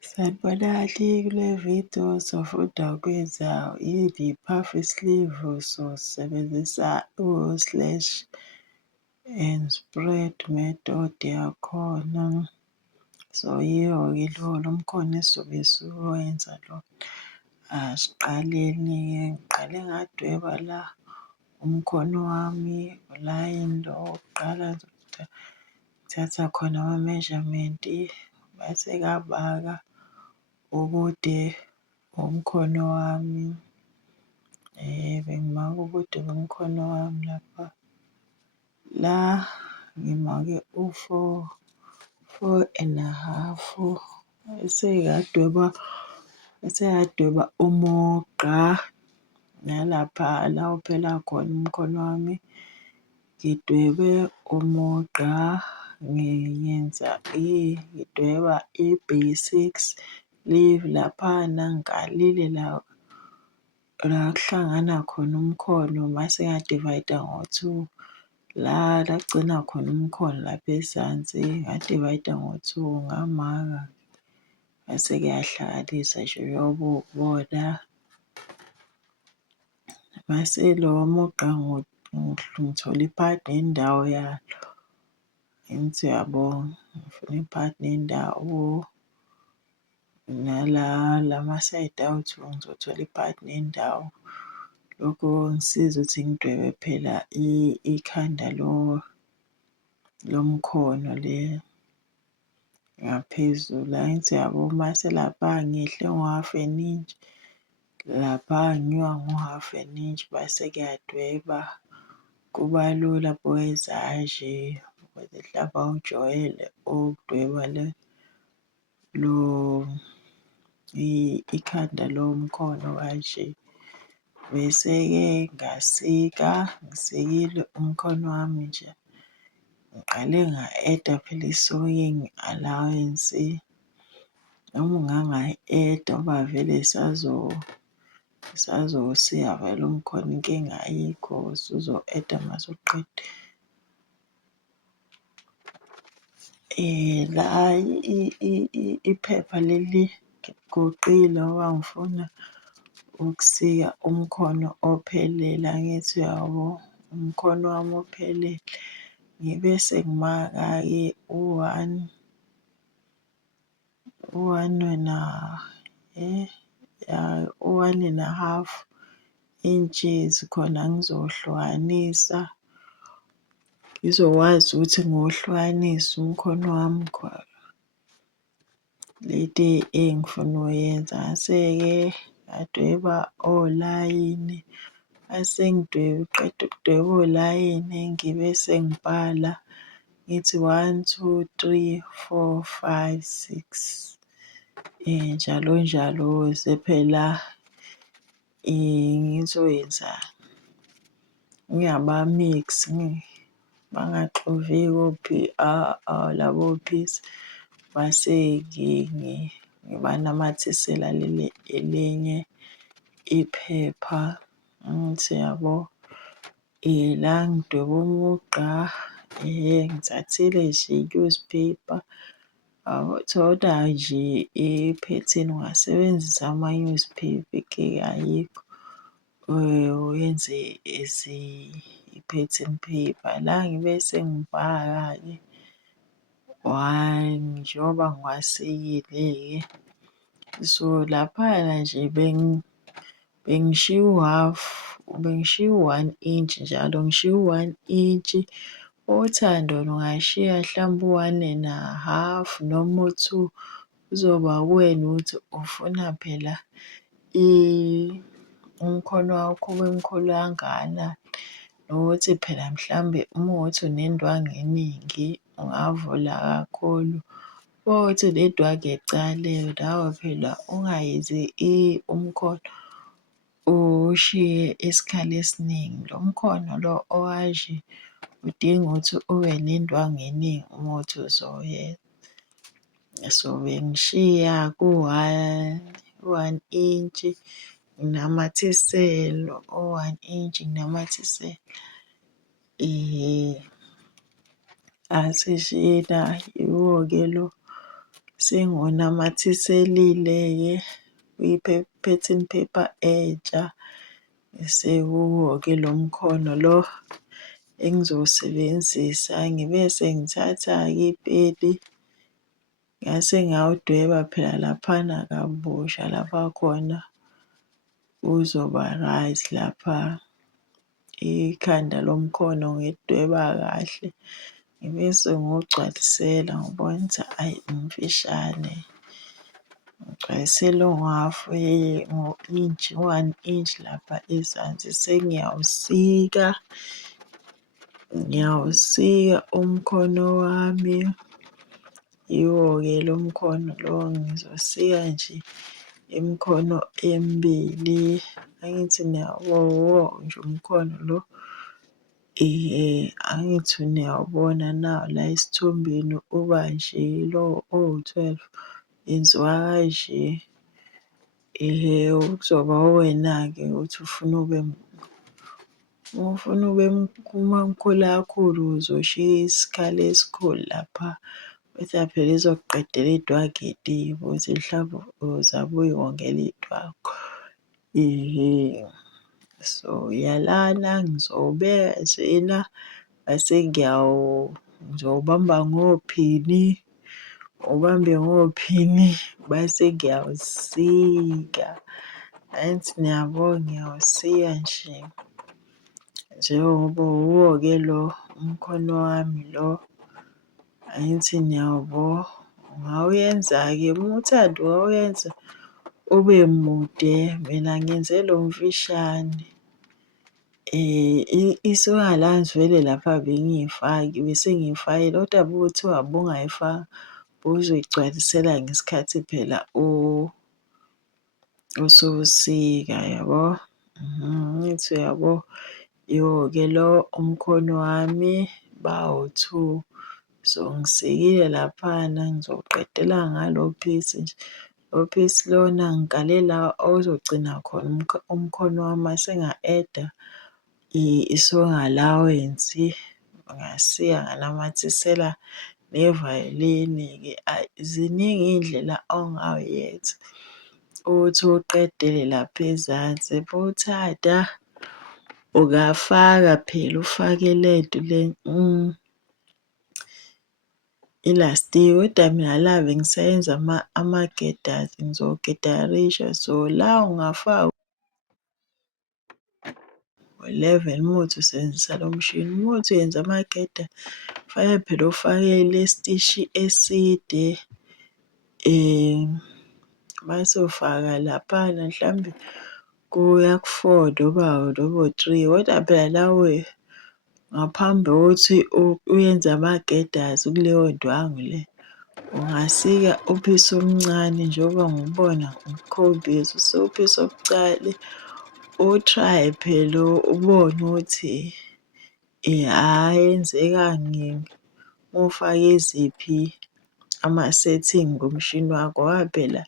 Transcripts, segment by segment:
Sanibonani, kule video sofunda ukwenza i-puff sleeve. Sosebenzisa slash and spread method yakhona. So yiyo-ke lo mkhono esizobe siwenza lo. Ngiqale ngadweba la umkhono wami, ulayini lo wokuqala ngithatha khona ama-measurement bese ngabaka ubude bomkhono wami. Bengimaka ubude bomkhono wami lapha. La ngimake u-4 and a half. Bese ngadweba umugqa nalapha la uphela khona umkhono wami. Ngidwebe umugqa ngidweba i-basic sleeve laphana ngikalile la kuhlangana khona umkhono mase nga-divide-a ngo-2. La kugcina khona umkhono lapha ezansi nga-divide-a ngo-2 ngamaka. Mase kuyahlanganisa nje uyobe uwubona. Mase lo mugqa ngithola iphadi nendawo yalo. Angithi uyabona, ngifuna iphadi nendawo lamasayidi awu-2 ngizothola iphadi nendawo. Lokho kungisiza ukuthi ngidwebe phela ikhanda lomkhono le ngaphezulu. Angithi uyabona, mase lapha ngehle ngo-half an inch, lapha nginyuka ngo-half an inch bese ngiyadweba. Kuba lula bowezashi ukuze mhlampe awujwayele ukudweba ikhanda lomkhono kanje. Bese-ke ngisikile umkhono wami nje. Ngiqale nga-eda phela i-sewing allowance noma ungangayi-eda ngoba vele isazosiya vele umkhono inkinga ayikho, usuzo-eda mase uqeda. La iphepha leli ngiliguqile ngoba ngifuna ukusika umkhono ophelele. Angithi uyabona, umkhono wami ophelele. Ngibe sengimaka-ke u-1 and a half inches khona ngizohlukanisa. Ngizokwazi ukuthi ngiwuhlukanise umkhono wami lento engifuna ukuyenza. Ngase-ke ngadweba olayini. Mase ngiqeda ukudweba olayini ngibe sengibhala ngithi 1, 2, 3, 4, 5, 6 njalo njalo ukuze phela ngizoyenza ngingaba-mix bangaxoveki labo piece. Mase ngibanamathisela leli elinye iphepha. Angithi uyabo, la ngidwebe umugqa ngithathile nje i-newspaper. Awuthola nje iphethini ungasebenzisa ama-newspaper inkinga ayikho. Uyenze i-pattern paper. La ngibe sengibhala-ke njengoba ngiwasikile-ke. So laphana nje bengishiya u-1 inch njalo ngishiya u-1 inch. Othanda wena ungashiya hlampe u-1 and a half noma u-2. Kuzoba kuwena ukuthi ufuna phela umkhono wakho ube mkhulu kangakanani. Nokuthi phela mhlambe uma kuwukuthi unendwangu eningi ungavula kakhulu. Uma kuwukuthi unendwangu encane nawe phela ungayenzi umkhono uwushiye isikhala esiningi. Lo mkhono lo owanje udinga ukuthi ube nendwangu eningi uma kuwukuthi uzowenza. So bengishiya ku-1 inch nginamathisele u-1 inch nginamathisele. Asishina yiwo-ke lo sengiwunamathiselile-ke kwi-pattern paper entsha. Sekuwo-ke lo mkhono lo engizowusebenzisa, ngibe sengithatha-ke ipeni ngase ngawudweba phela laphana kabusha lapha khona kuzoba right lapha. Ikhanda lomkhono ngilidweba kahle, ngibe sengiwugcwalisela ngibona ukuthi ayi mfishane. Ngigcwalisela u-1 inch lapha ezansi, sengiyawusika umkhono wami. Yiwo-ke lo mkhono lo ngizosika nje imikhono emibili. Angithi niyawuwo nje umkhono lo. Angithi niyawubona nawo la esithombeni uba nje lo owu-12 yenziwa kanje. Kuzoba uwena-ke ukuthi ufuna ube uma ufuna ube mkhulu kakhulu uzoshiya isikhala esikhulu lapha, bese phela izokuqedela iy'dwangini ukuthi mhlawumbe uzabe uy'wongela iy'dwangu. So uyalana ngizowubeka njena mase ngizowubamba ngophini, ubambe ngophini bese ngiyawusika. Angithi niyabona ngiyawusika nje. Njengoba uwo-ke lo umkhono wami lo, angithi niyawubona. Ungawuyenza-ke uma uthanda ungawuyenza ube mude, mina ngenze lo mfishane. Isonka lami vele lapha bengiyifake bese ngiyifakile kodwa uma kuthiwa ubungayifaka uzoyigcwalisela ngesikhathi phela ususika yabo. Angithi uyabo. Yiwo-ke lo umkhono wami bawu-2. So ngisikile laphana ngizowuqedela ngalo piece nje. Lo piece lona ngikale la ozogcina khona umkhono wami mase nga-eda isonka lawensi, ngasika nganamathisela nevayolini-ke. Ziningi iy'ndlela ongawuyenza ukuthi uwuqedele lapha ezansi. Uma uthanda ungafaka phela ufake le nto le ilastiki, kodwa mina la bengisayenza ama-girders, ngizogirdarisha. So la ungafaka 11 uma kuwukuthi usebenzisa lo mshini. Uma kuwukuthi uyenza ama-girders kufanele phela ufake le stishi eside. Mase ufaka laphana mhlambe kuya ku-4 noma u-3, kodwa phela nawe ngaphambi kokuthi uyenze ama-girders kuleyo ndwangu le, ungasika uphisi omncane njengoba ngikubona ngikukhombisa. Usike uphisi obuncane u-try-ye phela ubone ukuthi ayenzekanga uma ufake eziphi ama-setting kumshini wakho ngoba phela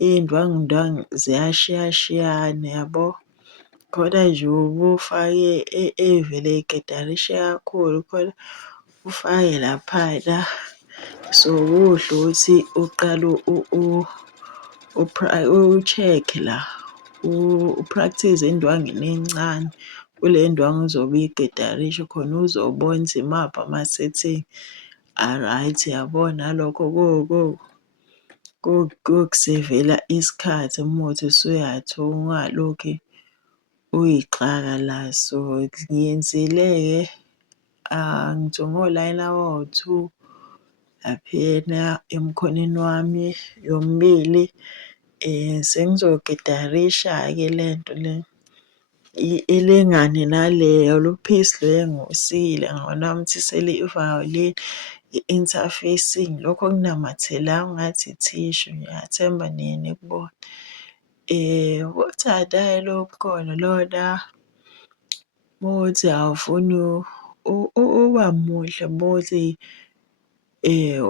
iy'ndwangu ziyashiyashiyana yabo. Khona nje uma ufake evele egidarishe kakhulu khona ufake laphana. So kuhle ukuthi uqale u-check-e la, u-practice endwangini encane kule ndwangu ozobe uyigidarisha khona uzobona ukuthi imaphi ama-setting a-right yabo. Nalokho kokusevela isikhathi uma kuwukuthi usuyathi ungalokhu uyixaka la. So ngiyenzile-ke ngithi ngolayini abawu-2 laphayana emkhonweni wami yomibili. Sengizogidarisha-ke le nto le ilingane naleyo, lo piece lo engiwusikile ngawunamathisela ivayolini, i-interfacing lokhu okunamathelayo engathi i-tissue. Ngiyathemba niye nikubone. Uthanda-ke lo mkhono lona uma kuwukuthi awufuni uba muhle uma kuwukuthi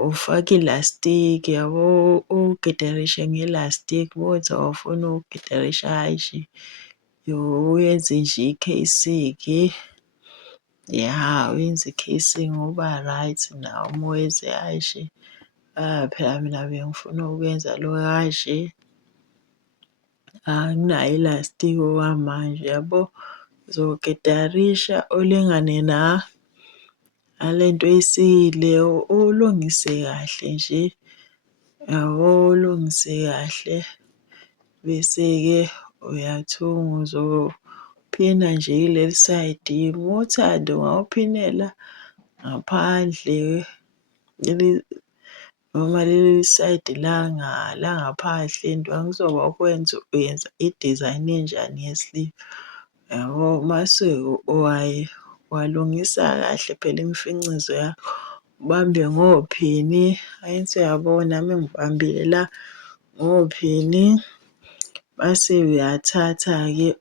ufake ilastiki yabo, uwugidarishe ngelastiki. Uma kuwukuthi awufuni ukugidarisha kanje, uyenze nje i-casing. Ya, uyenze i-casing uba right nawo uma wenze kanje. Phela mina bengifuna ukwenza lo-Yashi, anginayo ilastiki okwamanje yabo. Uzoketarisha ulingane nalento oyisile, ulungise kahle nje, yabo ulungise kahle. Bese-ke uyathunga, uzophina nje kuleli sayidi. Uma uthanda ungawuphinela ngaphandle noma leli sayidi langaphandle indwangu kuzoba uyenza idizayini enjani ye-sleeve, yabo. Mase walungisa kahle phela imifincizo yakho, ubambe ngophini. Angithi uyabona nami ngibambile la ngophini. Mase uyathatha-ke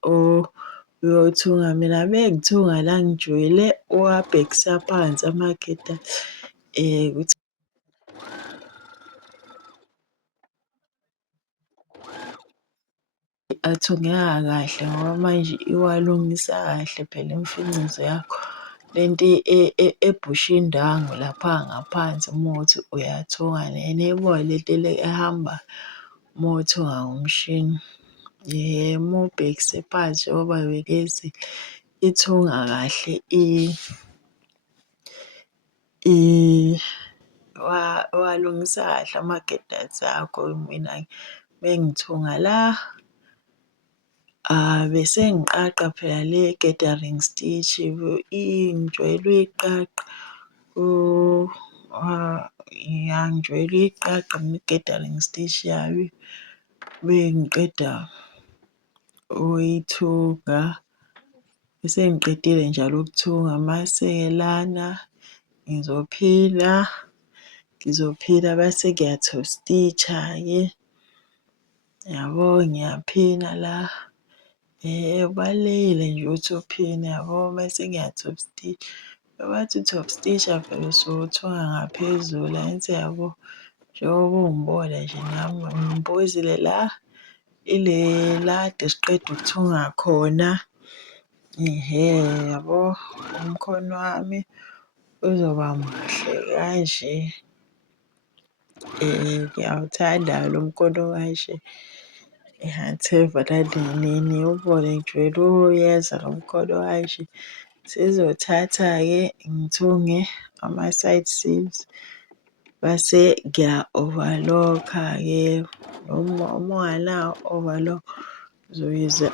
uyothunga. Mina mengithunga la ngijwayele uwabhekisa phansi amaketane ukuthi athungeka kahle ngoba manje iwalungisa kahle phela imifincizo yakho. Lento ebhusha indwangu lapha ngaphansi uma kuwukuthi uyathunga nebona lento ehamba uma uthunga ngomshini. Uma ubhekise phansi njengoba bekezile, ithunga kahle walungisa kahle amaketasi akho. Mina mengithunga la bese ngiqaqa phela le gathering stitch, ngijwayele ukuyiqaqa mina i-gathering stitch yami. Mengiqeda ukuyithunga, bese ngiqedile njalo ukuthunga, mase-ke lana ngizophila bese ngiya-top stitch-a-ke, yabo. Ngiyaphina la, kubalulekile nje ukuthi uphine, yabo. Mase ngiya-top stitch, bathi u-top stitch-a vele usuke uthunga ngaphezulu. Angithi yabo, njengoba ungibona nje nami ngibuzile la kade siqeda ukuthunga khona, yabo. Umkhono wami uzoba muhle kanje. Ngiyawuthanda lo mkhono kanje, ngiyathemba nani niwubone ngijwayele ukuwenza lo mkhono kanje. Sengizothatha-ke ngithunge ama-side seams, base ngiya-overlock-a-ke noma unganawo u-overlock uzoyenza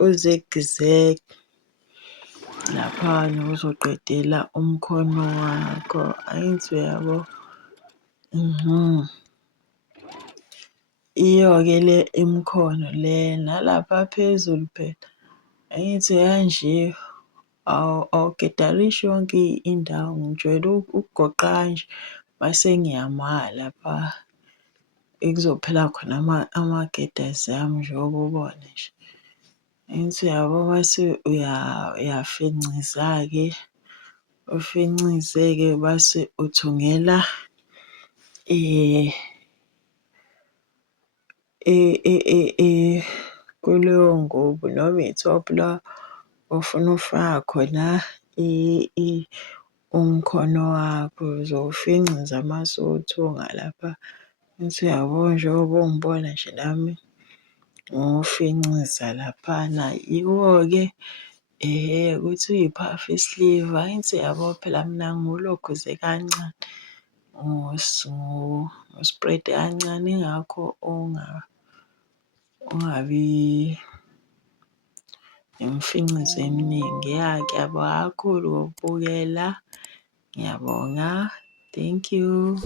u-zigzag laphana uzoqedela umkhono wakho. Angithi uyabo. Iyo-ke le imikhono le nalapha phezulu phela angithi kanje awukedarishi yonke indawo. Ngijwayele ukugoqa kanje mase ngiyama lapha ekuzophela khona amaketasi ami njengoba ubona nje. Angithi uyabo. Mase uyafinciza-ke, ufincize-ke base uthungela kuleyo ngubo noma i-top la ofuna ukufaka khona umkhono wakho. Uzowufinciza mase uwuthunga lapha. Angithi uyabo njengoba ungibona nje nami ngiwufinciza laphana. Yiwo-ke ukuthi uyi-puff sleeve. Angithi uyabo phela mina ngiwulokhuze kancane, ngiwusprede kancane, ingakho ungabi nemfincizo eminingi. Ngiyabonga kakhulu ngokubukela. Ngiyabonga. Thank you.